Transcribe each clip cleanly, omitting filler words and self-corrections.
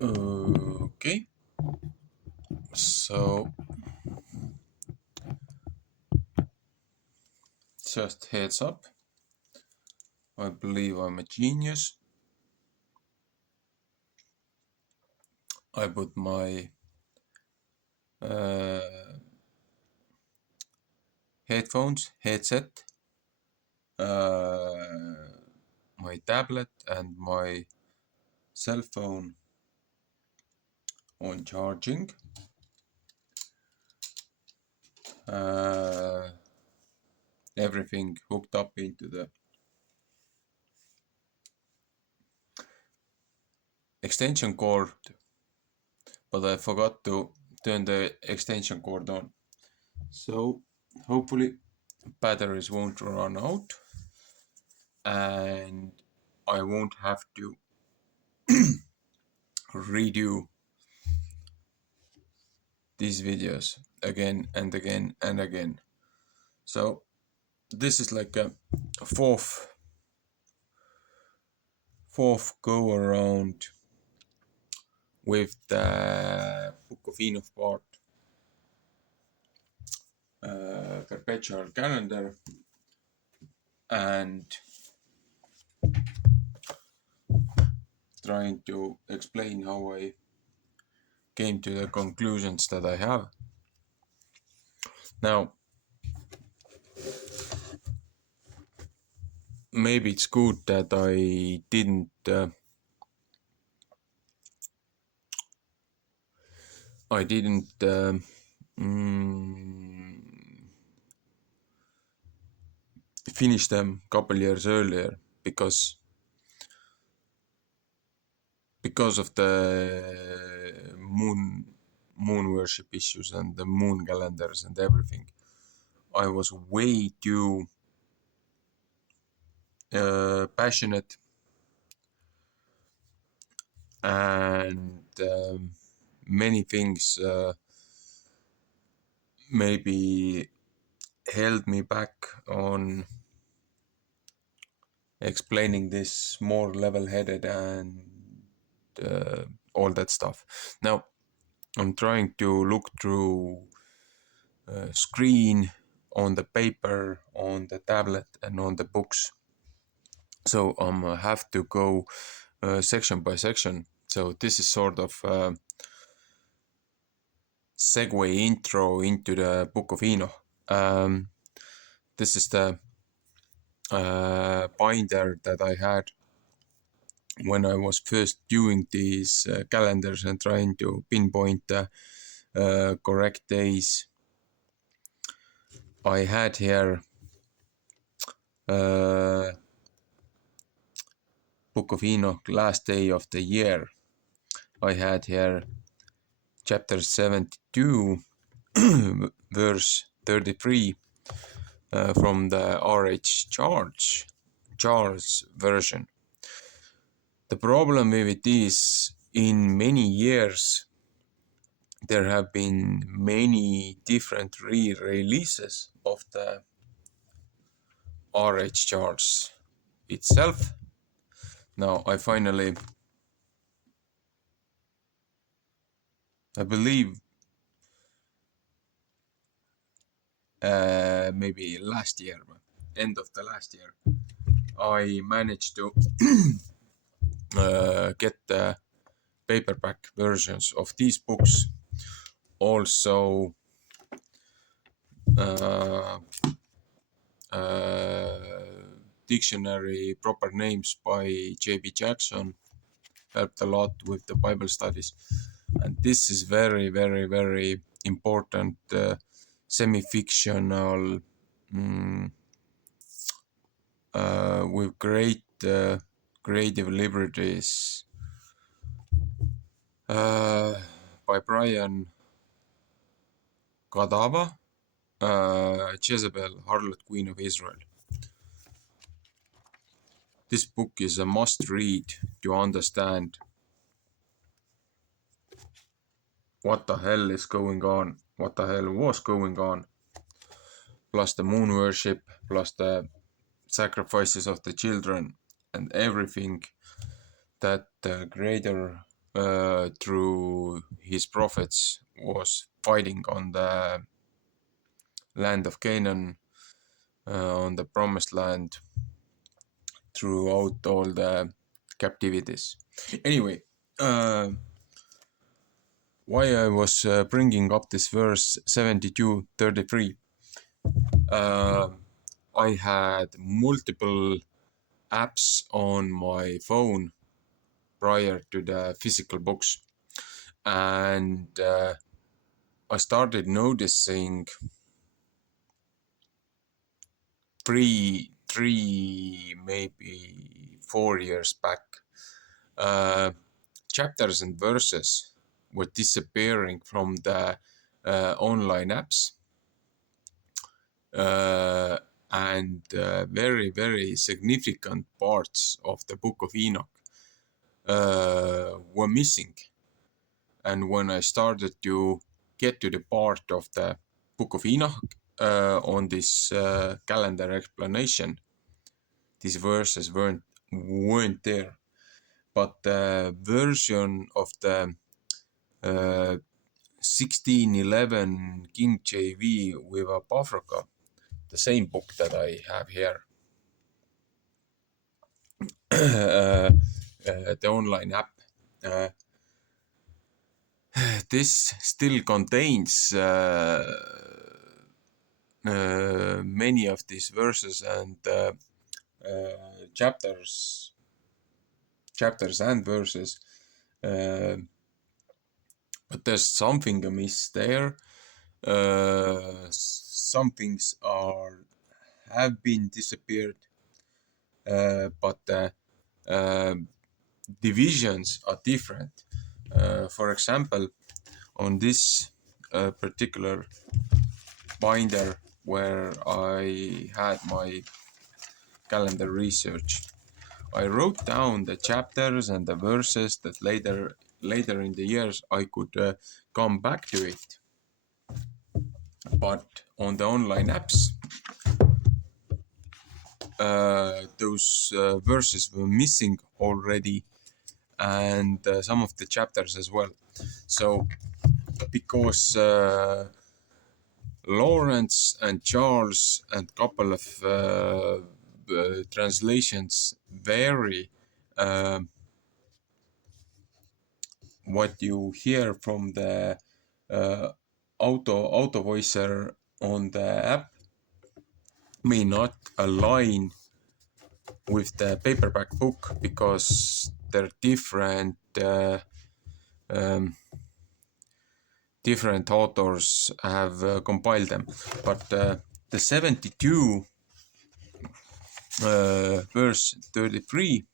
Okay, so just heads up, I believe I'm a genius. I put my headset, my tablet and my cell phone on charging. Everything hooked up into the extension cord, but I forgot to turn the extension cord on. So hopefully batteries won't run out and I won't have to redo these videos again and again and again. So this is like a fourth go around with the Book of Enoch part perpetual calendar, and trying to explain how I came to the conclusions that I have. Now, maybe it's good that I didn't finish them a couple years earlier because of the moon worship issues and the moon calendars and everything. I was way too passionate and many things maybe held me back on explaining this more level-headed and all that stuff. Now I'm trying to look through screen, on the paper, on the tablet and on the books, so have to go section by section. So this is sort of segue intro into the Book of Enoch. This is the binder that I had when I was first doing these calendars and trying to pinpoint the correct days. I had here Book of Enoch, last day of the year. I had here chapter 72 verse 33 from the R.H. Charles version. The problem with it is, in many years there have been many different re-releases of the R.H. Charles itself. Now I believe maybe last year, end of the last year, I managed to get the paperback versions of these books. Also dictionary proper names by J.B. Jackson helped a lot with the Bible studies, and this is very, very, very important semi-fictional with great creative liberties by Brian Kadava, Jezebel, Harlot Queen of Israel. This book is a must-read to understand what the hell is going on, what the hell was going on, plus the moon worship, plus the sacrifices of the children, and everything that the Creator through his prophets was fighting on the land of Canaan, on the promised land, throughout all the captivities. Anyway, why I was bringing up this verse 72:33. I had multiple apps on my phone prior to the physical books, and I started noticing three, maybe 4 years back, chapters and verses were disappearing from the online apps, and very, very significant parts of the Book of Enoch were missing. And when I started to get to the part of the Book of Enoch on this calendar explanation, these verses weren't there. But the version of the 1611 King JV with Apocrypha, the same book that I have here, the online app, this still contains many of these verses and chapters and verses, but there's something amiss there. Some things have been disappeared, but divisions are different. For example, on this particular binder where I had my calendar research, I wrote down the chapters and the verses that later in the years I could come back to it. But on the online apps, those verses were missing already, and some of the chapters as well. So because Lawrence and Charles and couple of translations vary what you hear from the auto voicer on the app may not align with the paperback book because they're different different authors have compiled them. But the 72 verse 33,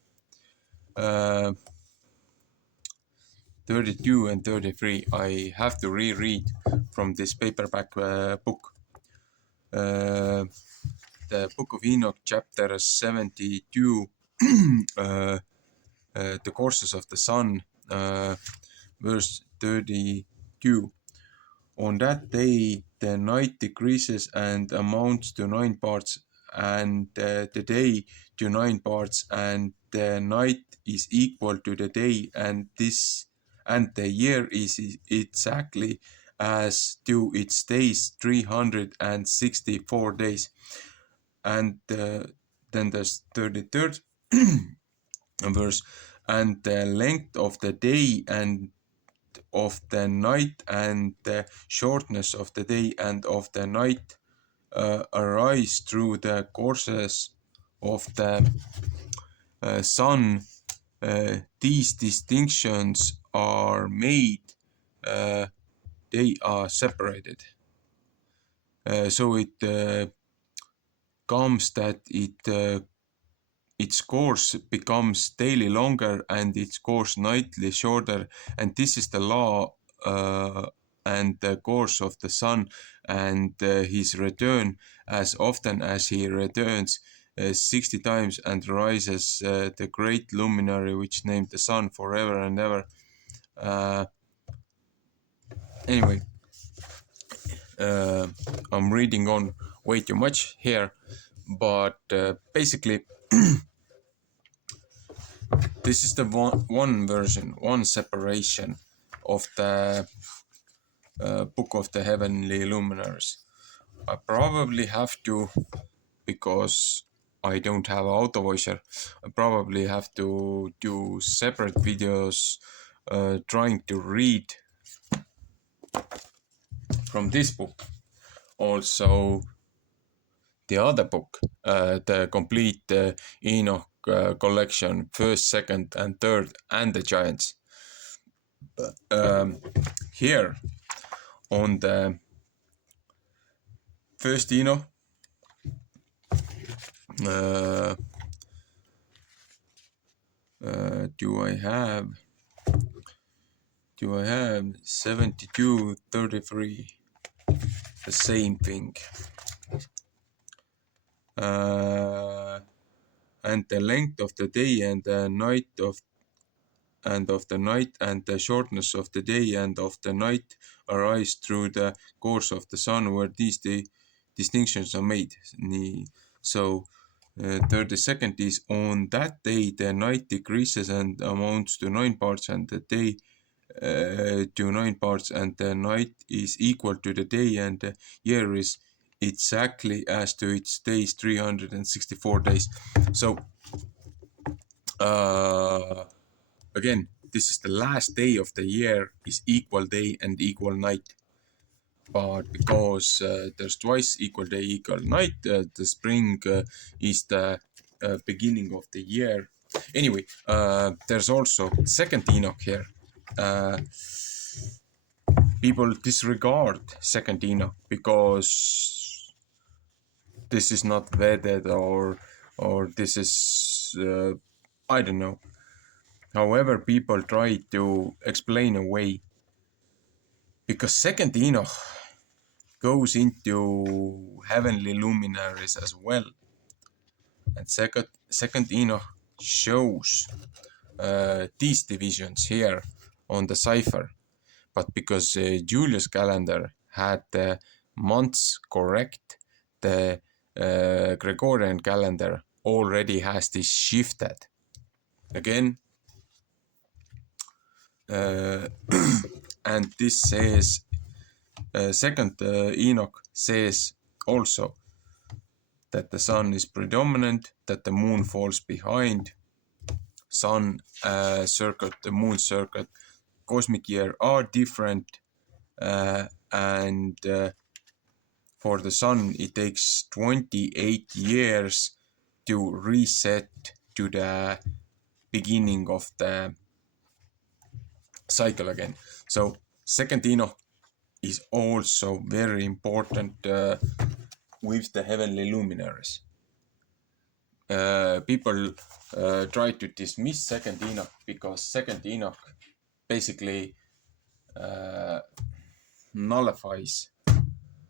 32 and 33 I have to reread from this paperback book. The Book of Enoch, chapter 72, the courses of the sun, verse 32. On that day the night decreases and amounts to 9 parts, and the day to 9 parts, and the night is equal to the day, and the year is exactly as to its days, 364 days. And then there's 33rd verse, and the length of the day and of the night and the shortness of the day and of the night arise through the courses of the sun. These distinctions are made, they are separated. So it comes that its course becomes daily longer and its course nightly shorter, and this is the law and the course of the sun and his return, as often as he returns 60 times and rises, the great luminary which named the sun forever and ever. Anyway, I'm reading on way too much here, but basically this is the one version, one separation of the Book of the Heavenly Luminaries. I probably have to, because I don't have auto voicer, I probably have to do separate videos trying to read from this book. Also, the other book, the complete Enoch collection, first, second, and third, and the Giants. Here on the first Enoch, uh, do I have 72:33, the same thing. And the length of the day and the night of the night, and the shortness of the day and of the night arise through the course of the sun, where these distinctions are made. So 32nd is, on that day the night decreases and amounts to 9 parts, and the day to 9 parts, and the night is equal to the day, and the year is exactly as to its days, 364 days. So again, this is the last day of the year is equal day and equal night. But because there's twice equal day, equal night, the spring is the beginning of the year. Anyway, there's also second Enoch here. People disregard second Enoch because this is not vetted, or this is I don't know. However, people try to explain away, because second Enoch goes into heavenly luminaries as well, and second Enoch shows these divisions here on the cipher. But because Julius calendar had the months correct, the Gregorian calendar already has this shifted. Again, and this says, second Enoch says also that the sun is predominant, that the moon falls behind, sun circuit, the moon circuit, cosmic year are different, and for the sun it takes 28 years to reset to the beginning of the cycle again. So second Enoch is also very important with the heavenly luminaries. People try to dismiss second Enoch because second Enoch basically nullifies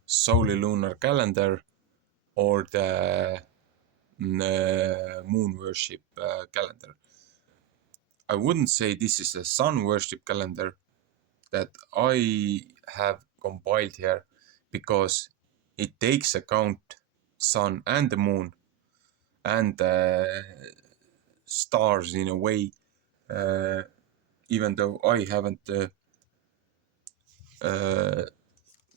solely lunar calendar or the moon worship calendar. I wouldn't say this is a sun worship calendar that I have compiled here, because it takes account sun and the moon and the stars in a way, even though I haven't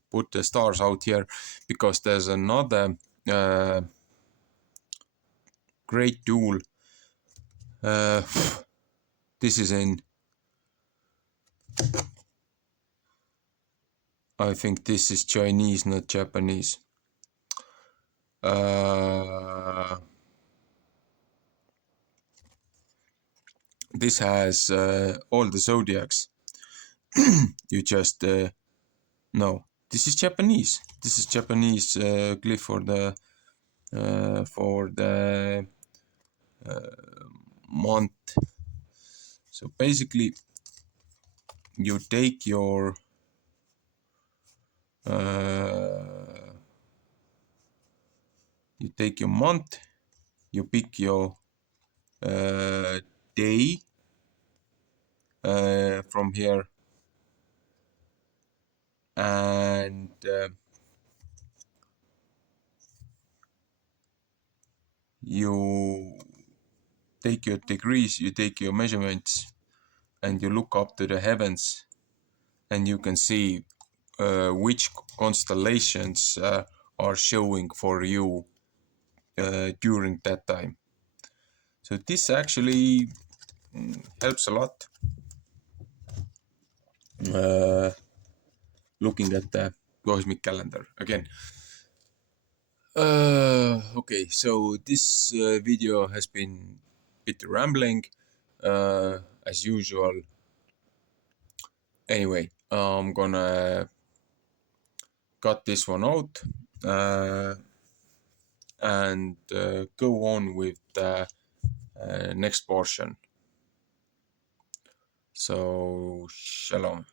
put the stars out here, because there's another great tool. This is in, I think this is Chinese, not Japanese. This has all the zodiacs. You just no. This is Japanese. This is Japanese glyph for the month. So basically, you take your month, you pick your day from here, and you take your degrees, you take your measurements, and you look up to the heavens, and you can see which constellations are showing for you during that time. So this actually helps a lot looking at the cosmic calendar again. Okay, so this video has been a bit rambling as usual. Anyway, I'm gonna cut this one out and go on with the next portion. So, shalom.